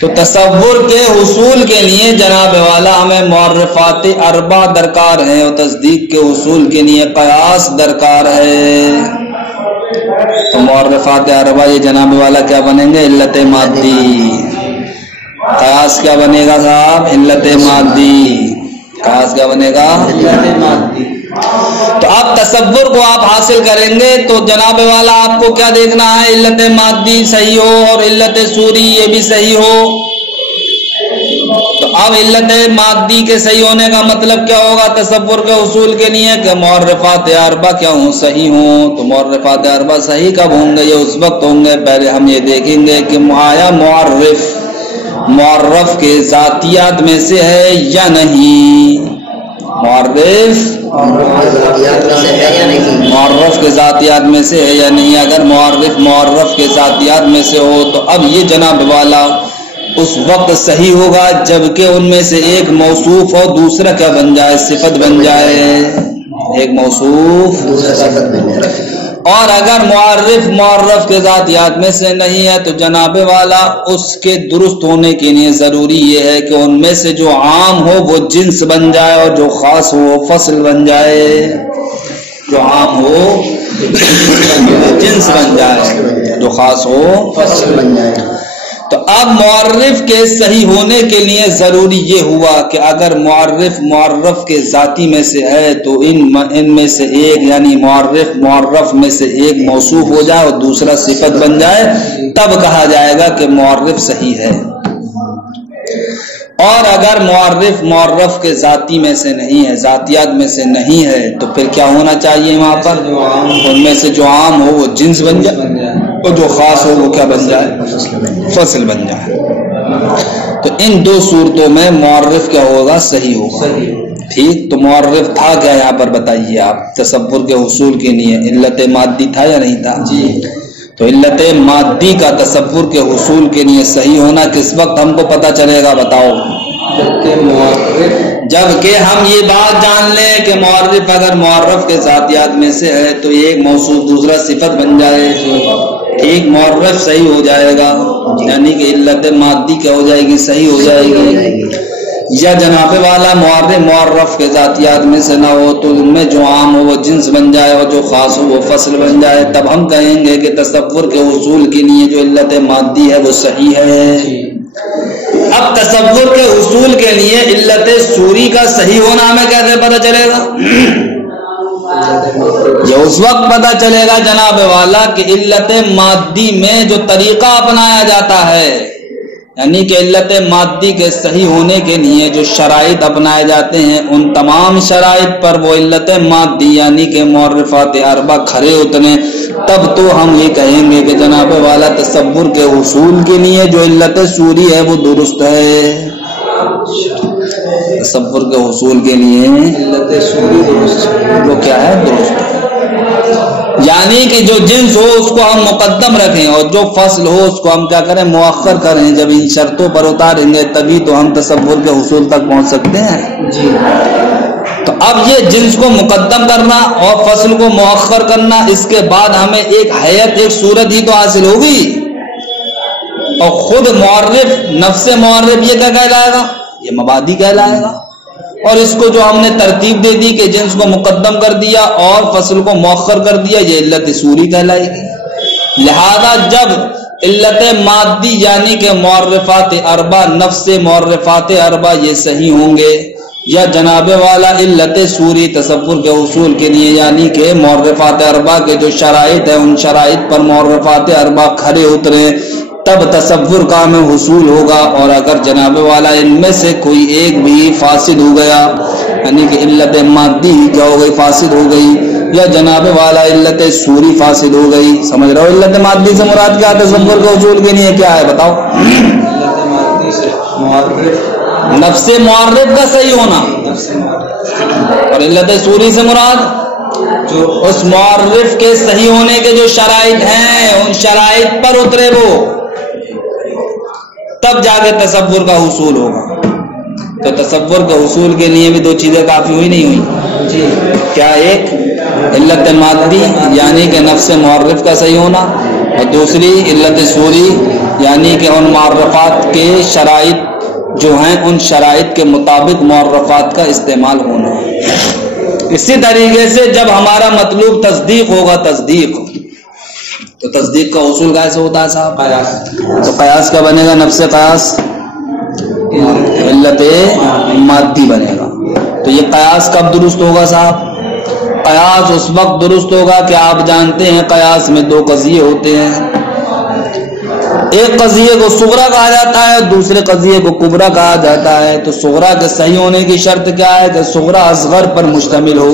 تو تصور کے حصول کے لیے جناب والا ہمیں معرفات اربع درکار ہیں اور تصدیق کے حصول کے لیے قیاس درکار ہے. تو معرفات اربع یہ جناب والا کیا بنیں گے؟ علت مادی. قیاس کیا بنے گا صاحب؟ علت مادی. قیاس کیا بنے گا؟ علت مادی. تو آپ تصور کو آپ حاصل کریں گے تو جناب والا آپ کو کیا دیکھنا ہے؟ علت مادی صحیح ہو اور علت صوری یہ بھی صحیح ہو. تو اب علت مادی کے صحیح ہونے کا مطلب کیا ہوگا تصور کے حصول کے لیے؟ کہ معرفات اربع کیا ہوں؟ صحیح ہوں. تو معرفات اربع صحیح کب ہوں گے؟ یہ اس وقت ہوں گے پہلے ہم یہ دیکھیں گے کہ آیا معرف کے ذاتیات میں سے ہے یا نہیں. معرف کے ذاتیات میں سے ہے یا نہیں. اگر معرف کے ذاتیات میں سے ہو تو اب یہ جناب والا اس وقت صحیح ہوگا جبکہ ان میں سے ایک موصوف اور دوسرا کیا بن جائے؟ صفت بن جائے. ایک موصوف دوسرا صفت بن جائے. اور اگر معرف کے ذاتیات میں سے نہیں ہے تو جناب والا اس کے درست ہونے کے لیے ضروری یہ ہے کہ ان میں سے جو عام ہو وہ جنس بن جائے اور جو خاص ہو وہ فصل بن جائے. جو عام ہو جنس بن جائے، جو خاص ہو فصل بن جائے. تو اب معرف کے صحیح ہونے کے لیے ضروری یہ ہوا کہ اگر معرف کے ذاتی میں سے ہے تو ان میں سے ایک یعنی معرف میں سے ایک موصوف ہو جائے اور دوسرا صفت بن جائے، تب کہا جائے گا کہ معرف صحیح ہے. اور اگر معرف کے ذاتی میں سے نہیں ہے، ذاتیات میں سے نہیں ہے، تو پھر کیا ہونا چاہیے وہاں پر؟ ان میں سے جو عام ہو وہ جنس بن جائے اور جو خاص ہو وہ کیا بن جائے؟ فصل بن جائے. تو ان دو صورتوں میں معرف کیا ہوگا؟ صحیح ہوگا. ٹھیک. تو معرف تھا کیا یہاں پر بتائیے آپ؟ تصور کے حصول کے لیے علت مادی تھا یا نہیں تھا؟ جی. تو علت مادی کا تصور کے حصول کے لیے صحیح ہونا کس وقت ہم کو پتہ چلے گا بتاؤ؟ جبکہ ہم یہ بات جان لیں کہ معرف اگر معرف کے ذاتیات میں سے ہے تو ایک موصوف دوسرا صفت بن جائے. ایک معرف صحیح ہو جائے گا یعنی کہ علت مادی کیا ہو جائے گی؟ صحیح ہو جائے گی. یا جناب والا معرف کے ذاتیات میں سے نہ ہو تو ان میں جو عام ہو وہ جنس بن جائے اور جو خاص ہو وہ فصل بن جائے، تب ہم کہیں گے کہ تصور کے حصول کے لیے جو علت مادی ہے وہ صحیح ہے. اب تصور کے حصول کے لیے علت صوری کا صحیح ہونا ہمیں کیسے پتہ چلے گا؟ یہ اس وقت پتہ چلے گا جناب والا کہ علت مادی میں جو طریقہ اپنایا جاتا ہے یعنی کہ علت مادی کے صحیح ہونے کے لیے جو شرائط اپنائے جاتے ہیں ان تمام شرائط پر وہ علت مادی یعنی کہ معرفات اربع کھرے اتریں، تب تو ہم یہ کہیں گے کہ جناب والا تصور کے حصول کے لیے جو علت صوری ہے وہ درست ہے. تصور کے حصول کے لیے علت صوری درست ہے. وہ کیا ہے؟ درست. یعنی کہ جو جنس ہو اس کو ہم مقدم رکھیں اور جو فصل ہو اس کو ہم کیا کریں؟ مؤخر کریں. جب ان شرطوں پر اتاریں گے تبھی تو ہم تصور کے حصول تک پہنچ سکتے ہیں. جی. تو اب یہ جنس کو مقدم کرنا اور فصل کو مؤخر کرنا، اس کے بعد ہمیں ایک حیت ایک صورت ہی تو حاصل ہوگی. اور خود معرف نفس معرف یہ کیا کہلائے گا؟ یہ مبادی کہلائے گا. اور اس کو جو ہم نے ترتیب دے دی کہ جنس کو مقدم کر دیا اور فصل کو مؤخر کر دیا، یہ علت صوری کہلائے گی. لہذا جب علت مادی یعنی کہ معرفات اربع نفس معرفات اربع یہ صحیح ہوں گے، یا جناب والا علت صوری تصور کے حصول کے لیے یعنی کہ معرفات اربع کے جو شرائط ہیں ان شرائط پر معرفات اربع کھڑے اترے، تب تصور کا ہمیں حصول ہوگا. اور اگر جناب والا ان میں سے کوئی ایک بھی فاسد ہو گیا یعنی کہ علت مادی کیا ہو گئی؟ فاسد ہو گئی، یا جناب والا علت صوری فاسد ہو گئی. سمجھ رہے ہو علت مادی سے مراد کیا؟ تصور کے حصول کے لیے کیا ہے بتاؤ؟ علت مادی سے نفس معرف کا صحیح ہونا، اور علت صوری سے مراد جو اس معرف کے صحیح ہونے کے جو شرائط ہیں ان شرائط پر اترے وہ، تب جا کے تصور کا حصول ہوگا. تو تصور کے حصول کے لیے بھی دو چیزیں کافی ہوئی نہیں ہوئی؟ کیا؟ ایک علت مادی یعنی کہ نفس معرف کا صحیح ہونا، اور دوسری علت سوری یعنی کہ ان معرفات کے شرائط جو ہیں ان شرائط کے مطابق معرفات کا استعمال ہونا. اسی طریقے سے جب ہمارا مطلوب تصدیق ہوگا تصدیق تو تصدیق کا اصول کیسے ہوتا ہے صاحب؟ قیاس. تو قیاس کا بنے گا نفس قیاس علت مادی بنے گا. تو یہ قیاس کب درست ہوگا صاحب؟ قیاس اس وقت درست ہوگا کہ آپ جانتے ہیں قیاس میں دو قضیے ہوتے ہیں. ایک قضیے کو صغرا کہا جاتا ہے دوسرے قضیے کو کبرا کہا جاتا ہے. تو صغرا کے صحیح ہونے کی شرط کیا ہے کہ صغرا اصغر پر مشتمل ہو,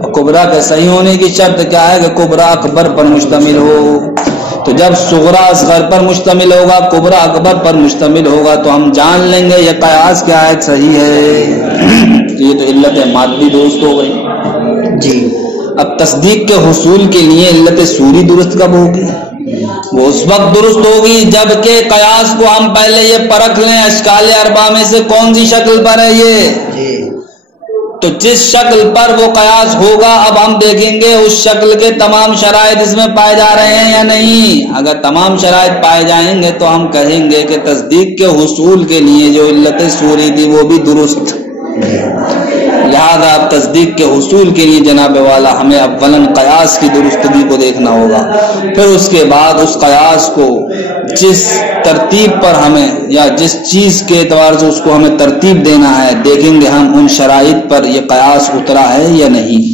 اور کبرا کے صحیح ہونے کی شرط کیا ہے کہ کبرا اکبر پر مشتمل ہو. تو جب صغرا اصغر پر مشتمل ہوگا کبرا اکبر پر مشتمل ہوگا تو ہم جان لیں گے یہ قیاس کیا ہے, صحیح ہے. تو یہ تو علت مادی درست ہو گئی جی. اب تصدیق کے حصول کے لیے علت سوری درست کب ہوگی؟ وہ اس وقت درست ہوگی جبکہ قیاس کو ہم پہلے یہ پرکھ لیں اشکال اربع میں سے کون سی شکل پر ہے یہ. تو جس شکل پر وہ قیاس ہوگا اب ہم دیکھیں گے اس شکل کے تمام شرائط اس میں پائے جا رہے ہیں یا نہیں. اگر تمام شرائط پائے جائیں گے تو ہم کہیں گے کہ تصدیق کے حصول کے لیے جو علت سوری تھی وہ بھی درست. لہذا اب تصدیق کے حصول کے لیے جناب والا ہمیں اولاً قیاس کی درستگی کو دیکھنا ہوگا, پھر اس کے بعد اس قیاس کو جس ترتیب پر ہمیں یا جس چیز کے اعتبار سے اس کو ہمیں ترتیب دینا ہے دیکھیں گے ہم ان شرائط پر یہ قیاس اترا ہے یا نہیں.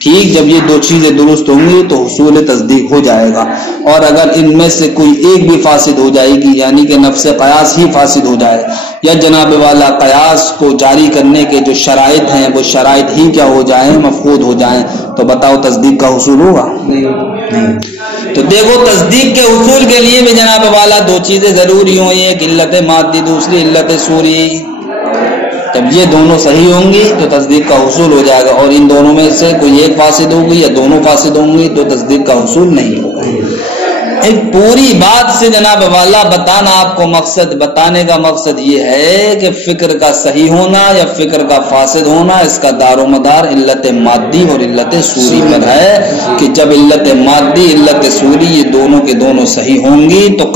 ٹھیک, جب یہ دو چیزیں درست ہوں گی تو حصول تصدیق ہو جائے گا. اور اگر ان میں سے کوئی ایک بھی فاسد ہو جائے گی یعنی کہ نفس قیاس ہی فاسد ہو جائے یا جناب والا قیاس کو جاری کرنے کے جو شرائط ہیں وہ شرائط ہی کیا ہو جائیں, مفقود ہو جائیں, تو بتاؤ تصدیق کا حصول ہوگا؟ نہیں. تو دیکھو تصدیق کے حصول کے لیے بھی جناب والا دو چیزیں ضروری ہوں, ایک علت مادی دوسری علت سوری. جب یہ دونوں صحیح ہوں گی تو تصدیق کا حصول ہو جائے گا, اور ان دونوں میں سے کوئی ایک فاسد ہوگی یا دونوں فاسد ہوں گی تو تصدیق کا حصول نہیں ہوگا. ایک پوری بات سے جناب والا بتانا آپ کو مقصد بتانے کا مقصد یہ ہے کہ فکر کا صحیح ہونا یا فکر کا فاسد ہونا اس کا دار و مدار علت مادی اور علت سوری پر ہے کہ جب علت مادی علت سوری یہ دونوں کے دونوں صحیح ہوں گی تو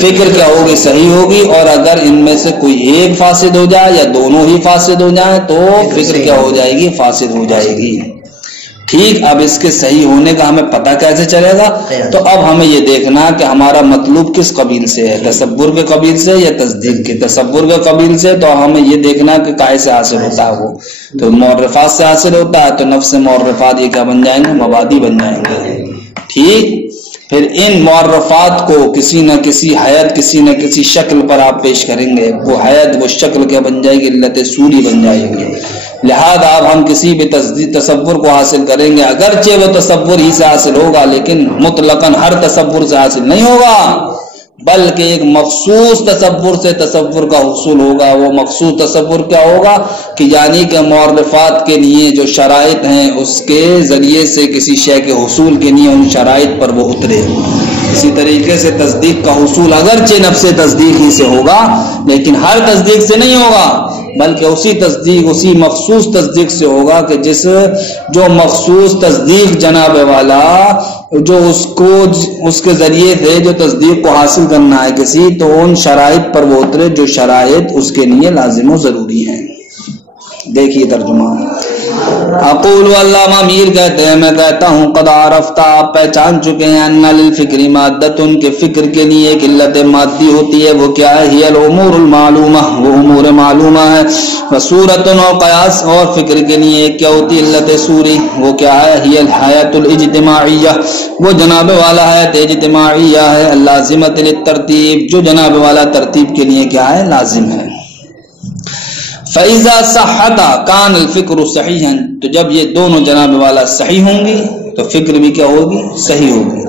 فکر کیا ہوگی, صحیح ہوگی. اور اگر ان میں سے کوئی ایک فاسد ہو جائے یا دونوں ہی فاسد ہو جائیں تو فکر کیا ہو جائے گی, فاسد ہو جائے گی. ٹھیک, اب اس کے صحیح ہونے کا ہمیں پتہ کیسے چلے گا؟ تو اب ہمیں یہ دیکھنا کہ ہمارا مطلوب کس قبیل سے ہے, تصور کے قبیل سے یا تصدیق کے. تصور کے قبیل سے تو ہمیں یہ دیکھنا کہ کائے سے حاصل ہوتا ہے, وہ تو معرفات سے حاصل ہوتا ہے. تو نفس معرفات یہ کیا بن جائیں گے, مبادی بن جائیں گے. ٹھیک, پھر ان معرفات کو کسی نہ کسی حیت کسی نہ کسی شکل پر آپ پیش کریں گے, وہ حیت وہ شکل کیا بن جائے گی, علت سوری بن جائے گی. لہذا اب ہم کسی بھی تصور کو حاصل کریں گے اگرچہ وہ تصور ہی سے حاصل ہوگا لیکن مطلقاً ہر تصور سے حاصل نہیں ہوگا بلکہ ایک مخصوص تصور سے تصور کا حصول ہوگا. وہ مخصوص تصور کیا ہوگا کہ یعنی کہ معرفات کے لیے جو شرائط ہیں اس کے ذریعے سے کسی شے کے حصول کے لیے ان شرائط پر وہ اترے. اسی طریقے سے تصدیق کا حصول اگرچہ نفس تصدیق ہی سے ہوگا لیکن ہر تصدیق سے نہیں ہوگا بلکہ اسی تصدیق اسی مخصوص تصدیق سے ہوگا کہ جو مخصوص تصدیق جناب والا جو اس کے ذریعے سے جو تصدیق کو حاصل کرنا ہے کسی تو ان شرائط پر وہ اترے جو شرائط اس کے لیے لازم و ضروری ہیں. دیکھیے ترجمہ. اقول علامہ میر کہتے ہیں میں کہتا ہوں قد عرفت آپ پہچان چکے ہیں ان للفکر مادتن کے فکر کے لیے ایک علت مادی ہوتی ہے. وہ کیا ہے؟ ہی الامور المعلومہ, وہ امور معلومہ ہے. وصورت اور قیاس اور فکر کے لیے ایک کیا ہوتی ہے علت سوری, وہ کیا ہے؟ ہی الحیات الاجتماعیہ, وہ جناب والا حیات اجتماعیہ ہے. اللازمۃ للترتیب, جو جناب والا ترتیب کے لیے کیا ہے؟ لازم ہے. فَإِذَا صَحَّتَ كَانَ الْفِكْرُ صَحِيحًا, تو جب یہ دونوں جناب والا صحیح ہوں گی تو فکر بھی کیا ہوگی؟ صحیح ہوگی.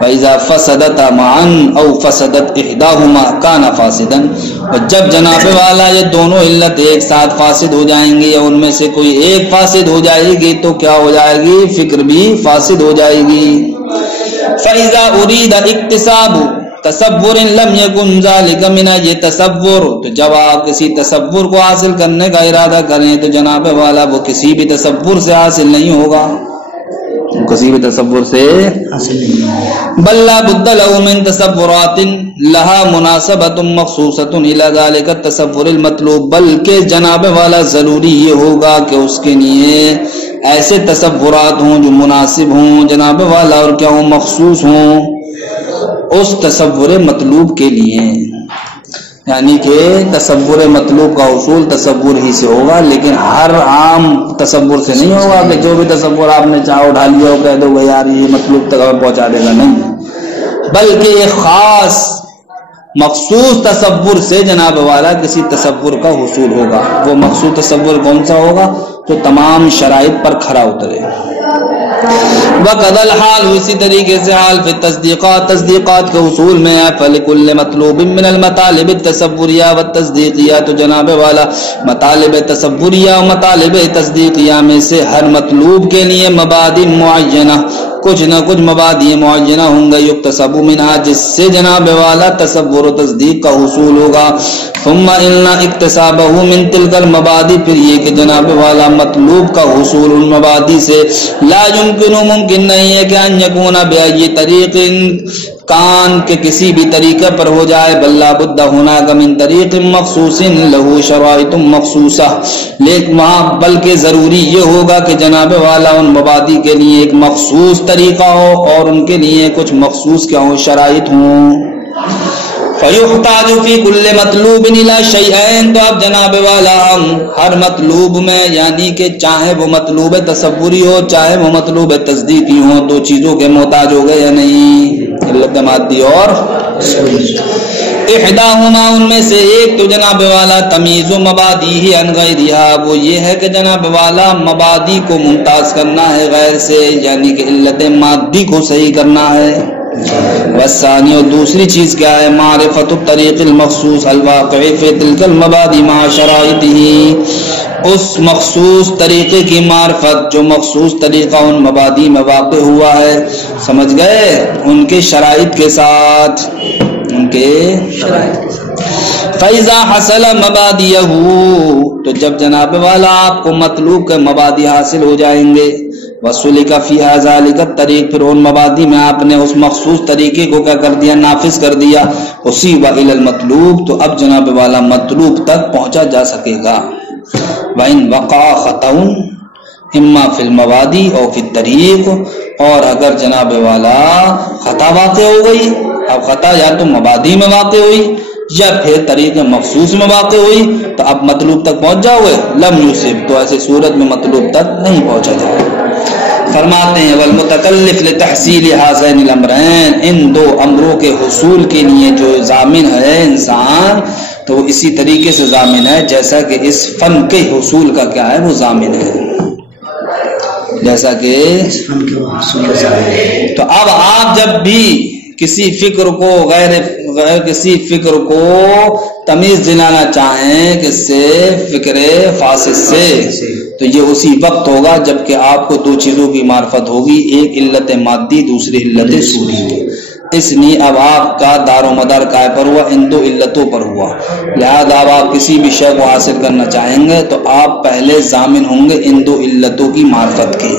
وَإِذَا فَسَدَتَ مَعًا أَوْ فَسَدَتْ إِحْدَاهُمَا كَانَ فَاسِدًا, اور جب جناب والا یہ دونوں علت ایک ساتھ فاسد ہو جائیں گی یا ان میں سے کوئی ایک فاسد ہو جائے گی تو کیا ہو جائے گی؟ فکر بھی فاسد ہو جائے گی. فَإِذَا أُرِيدَ اِقْتِصَابُ تصور لم یکن ذالک من, یہ تصور تو جب آپ کسی تصور کو حاصل کرنے کا ارادہ کریں تو جناب والا وہ کسی بھی تصور سے حاصل نہیں ہوگا. کسی بھی تصور سے بل لا بد له من تصورات لها مناسبت مخصوصۃ الى ذلك التصور المطلوب، بلکہ جناب والا ضروری یہ ہوگا کہ اس کے لیے ایسے تصورات ہوں جو مناسب ہوں جناب والا اور کیا ہوں مخصوص ہوں اس تصور مطلوب کے لیے، یعنی کہ تصور مطلوب کا حصول تصور ہی سے ہوگا، لیکن ہر عام تصور سے نہیں ہوگا کہ جو بھی تصور آپ نے چاہو اٹھا لیا ہو کہہ دو وہ یار یہ مطلوب تک ہمیں پہنچا دے گا، نہیں، بلکہ ایک خاص مخصوص تصور سے جناب والا کسی تصور کا حصول ہوگا۔ وہ مخصوص تصور کون سا ہوگا؟ جو تمام شرائط پر کھرا اترے۔ وقد الحال، اسی طریقے سے حال فی تصدیقات، تصدیقات کے حصول میں ہے، فلکل مطلوب من المطالب التصوریہ والتصدیقیہ، تو جناب والا مطالب تصوریہ و مطالب تصدیقیہ میں سے ہر مطلوب کے لیے مبادئ معینہ، کچھ نہ کچھ مبادئ معینہ ہوں گے، یکتسب منہا، جس سے جناب والا تصور و تصدیق کا حصول ہوگا۔ ثم ان اکتسابہ من تلک المبادئ، پھر یہ کہ جناب والا مطلوب کا حصول ان مبادئ سے لا يمکن، ممکن نہیں ہے کہ ان یکون بأی طریق کان کے کسی بھی طریقے پر ہو جائے، بل لا بد هناك من طریق مخصوص له شرائط مخصوصہ، لیکن وہاں بلکہ ضروری یہ ہوگا کہ جناب والا ان مبادئ کے لیے ایک مخصوص طریقہ ہو اور ان کے لیے کچھ مخصوص کیا ہو شرائط ہوں۔ فیحتاج فی کل مطلوب الی شیئین، تو اب جناب والا ہم ہر مطلوب میں، یعنی کہ چاہے وہ مطلوب تصوری ہو چاہے وہ مطلوب تصدیقی ہو، دو چیزوں کے محتاج ہو گئے یا نہیں، علت مادی اور احداہما، ان میں سے ایک تو جناب والا تمیز و مبادی عن غیرہا، وہ یہ ہے کہ جناب والا مبادی کو ممتاز کرنا ہے غیر سے، یعنی کہ علت مادی کو صحیح کرنا ہے۔ والثانی، اور دوسری چیز کیا ہے؟ معرفت الطریق المخصوص الواقع فی تلک المبادئ مع شرائطہ، اس مخصوص طریقے کی معرفت جو مخصوص طریقہ ان مبادئ میں واقع ہوا ہے، سمجھ گئے، ان کے شرائط کے ساتھ، ان کے شرائط کے ساتھ۔ فَإِذَا حَصَلَ مَبَادِئَهُ، تو جب جناب والا آپ کو مطلوب کے مبادئ حاصل ہو جائیں گے، وَسُلِكَ فِيهَا ذَلِكَ الطَّرِيقُ، پھر ان مبادئ میں آپ نے اس مخصوص طریقے کو کیا کر دیا؟ نافذ کر دیا، اُصِيبَ إِلَى الْمَطْلُوبِ، تو اب جناب والا مطلوب تک پہنچا جا سکے گا۔ وَإِنْ وَقَعَ خَطَأٌ إِمَّا فِي الْمَبَادِئِ أَوْ فِي الطَّرِيقِ، اور اگر جناب والا خطا واقع ہو گئی، اب خطا یا تو مبادئ میں واقع ہوئی یا پھر طریق مخصوص میں واقع ہوئی، تو اب مطلوب تک پہنچ جاؤ گے، لم یوسف، تو ایسے صورت میں مطلوب تک نہیں پہنچا جائے۔ فرماتے ہیں والمتکلف لتحصیل ہذین الامرین، ان دو امروں کے حصول کے لیے جو ضامن ہے انسان، تو وہ اسی طریقے سے ضامن ہے جیسا کہ اس فن کے حصول کا کیا ہے وہ ضامن ہے، جیسا کہ اس فن کے حصول کا ضامن ہے۔ تو اب آپ جب بھی کسی فکر کو غیر کسی فکر کو تمیز دلانا چاہیں کس سے؟ فکر فاسد سے، تو یہ اسی وقت ہوگا جبکہ آپ کو دو چیزوں کی معرفت ہوگی، ایک علت مادی، دوسری علت صوری۔ اس لیے اب آپ کا دار و مدار کائے پر ہوا؟ ان دو علتوں پر ہوا، لہذا اب آپ کسی بھی شے کو حاصل کرنا چاہیں گے تو آپ پہلے ضامن ہوں گے ان دو علتوں کی معرفت کے،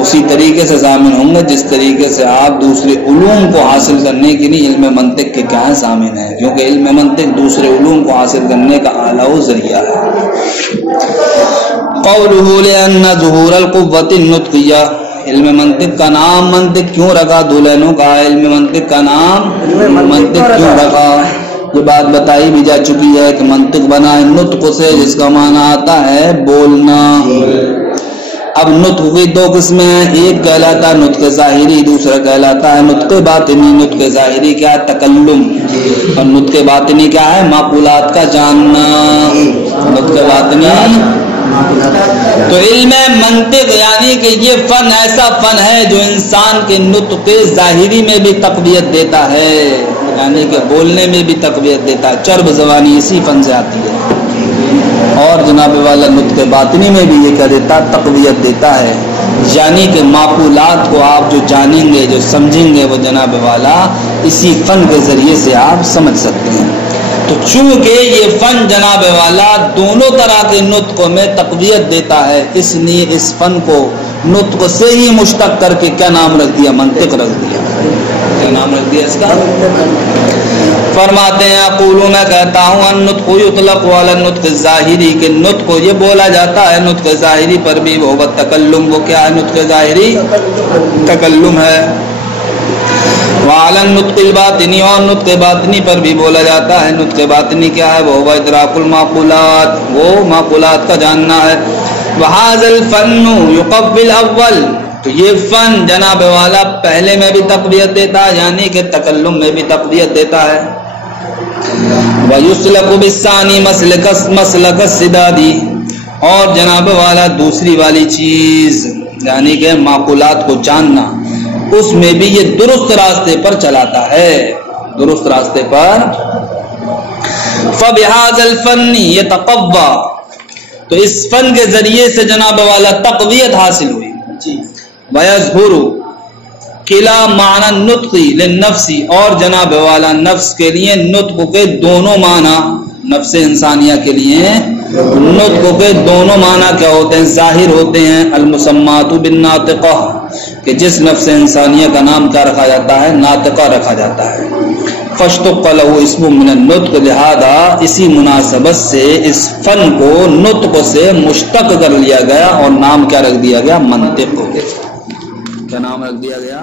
اسی طریقے سے ضامن ہوں گے جس طریقے سے آپ دوسرے علوم کو حاصل کرنے کے لیے علم منطق کے کیا ہے ضامن ہے، کیونکہ علم منطق دوسرے علوم کو حاصل کرنے کا اعلیٰ ذریعہ ہے۔ قولہ لأن ظہور القوۃ النطقیہ، علم منطق کا نام منطق کیوں رکھا؟ دولینوں کا علم منطق کا نام منطق کیوں رکھا؟ یہ بات بتائی بھی جا چکی ہے کہ منطق بنا ہے نطق سے، جس کا معنی آتا ہے بولنا۔ اب نطق کی دو قسمیں ہیں، ایک کہلاتا ہے نطق ظاہری، دوسرا کہلاتا ہے نطق باطنی۔ نطق ظاہری کیا ہے؟ تکلم، اور نطق باطنی کیا ہے؟ معقولات کا جاننا۔ نطق باطنی تو علم منطق یعنی کہ یہ فن ایسا فن ہے جو انسان کے نطق ظاہری میں بھی تقویت دیتا ہے، یعنی کہ بولنے میں بھی تقویت دیتا ہے، چرب زبانی اسی فن سے آتی ہے، اور جناب والا نطق باطنی میں بھی یہ کیا دیتا؟ تقویت دیتا ہے، یعنی کہ معقولات کو آپ جو جانیں گے جو سمجھیں گے وہ جناب والا اسی فن کے ذریعے سے آپ سمجھ سکتے ہیں۔ تو چونکہ یہ فن جناب والا دونوں طرح کے نطق میں تقویت دیتا ہے، اس لیے اس فن کو نطق سے ہی مشتق کر کے کیا نام رکھ دیا؟ منطق رکھ دیا. کیا نام رکھ دیا اس کا؟ فرماتے ہیں اقول میں کہتا ہوں النطق یطلق علی النطق الظاہری کہ نطق کو یہ بولا جاتا ہے نطق ظاہری پر بھی. وہ تکلم، وہ کیا ہے نطق ظاہری؟ تکلم ہے. وعلی النطق الباطنی، اور نطق باطنی پر بھی بولا جاتا ہے. نطق باطنی کیا ہے؟ وہ ادراک المعقولات، وہ معقولات کا جاننا ہے. وہذا الفن یقوی الاول، تو یہ فن جناب والا پہلے میں بھی تقویت دیتا ہے، یعنی کہ تکلم میں بھی تقویت دیتا ہے. وَيُسْلَكُ بِالثَّانِي مَسْلَكَ السِّدَادِ، اور جناب والا دوسری والی چیز یعنی کہ معقولات کو جاننا، اس میں بھی یہ درست راستے پر چلاتا ہے، درست راستے پر. فَبِهَذَا الْفَنِّ يَتَقَوَّى، تو اس فن کے ذریعے سے جناب والا تقویت حاصل ہوئی. وَيَظْهُرُ قِلَا معنی النطق للنفس، اور جناب والا نفس کے لیے نطق کے دونوں معنی، نفس انسانیہ کے لیے نطق کے دونوں معنی کیا ہوتے ہیں؟ ظاہر ہوتے ہیں. المسمات بالناطقہ، کہ جس نفس انسانیہ کا نام کیا رکھا جاتا ہے؟ ناطقہ رکھا جاتا ہے. فاشتق له اسم من النطق، لہذا اسی مناسبت سے اس فن کو نطق سے مشتق کر لیا گیا اور نام کیا رکھ دیا گیا؟ منطق ہو گیا. کیا نام رکھ دیا گیا؟